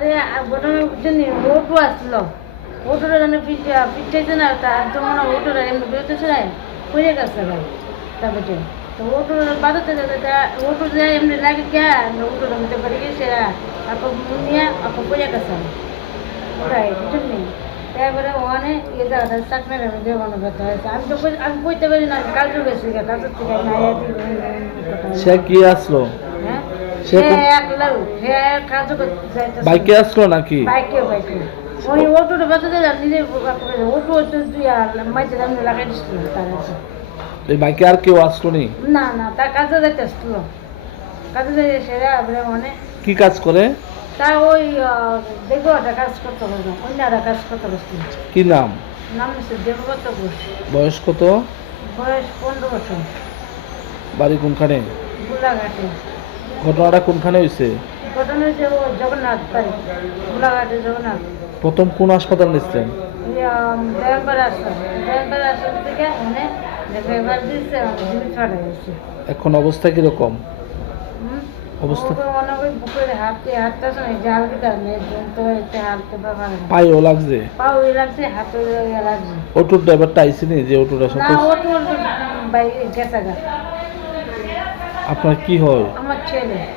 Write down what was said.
যে ঘটনার জন্য ওটু আসলো। ওটুটা যেন পিঠাইছে না তার যখন ওটুটা এমনি বেরোতেছে না, পড়ে গেছে ভাই। তারপরে তো ওটুর বাজাতে যেতে ওটু যে এমনি লাগে কে ওটুর মধ্যে পড়ে গেছে আপু নিয়ে আপু পড়ে গেছে। ওটাই বুঝলি তারপরে ওখানে ইয়ে জায়গাটা চাকরির আমি দেওয়ানো ব্যথা হয়েছে। আমি তো আমি কইতে পারি না, আমি গেছি কাজের থেকে সে কি আসলো? হ্যাঁ সে করতে যাইতেছে বাইকে আসলো নাকি? বাইকে বাইকে। ওই অটোটা বাঁচাতে যান নিজে অটো অটো তুই আর মাইতে দাম লাগাই দিচ্ছিল তার এই বাইকে আর কেউ আসলো নি? না না তার কাজে যাইতে আসছিল। কাজে যাই সেরা আমরা মানে কি কাজ করে? তা ওই দেখো একটা কাজ করতে পারব অন্য একটা কাজ করতে পারছি কি নাম? নাম হচ্ছে দেবগত ঘোষ। বয়স কত? বয়স পনেরো বছর। বাড়ি কোনখানে? গোলাঘাটে। ঘটনাটা কোনখানে হয়েছে ঘটনা হচ্ছে ও জগন্নাথ বাড়ি গোলাঘাটে জগন্নাথ। প্রথম কোন হাসপাতাল নিচ্ছেন এখন অবস্থা কীরকম? অবস্থা? মনে পায়েও লাগছে? অটোর ড্রাইভারটা যে না গা। আপনার কি হয়? છે ને?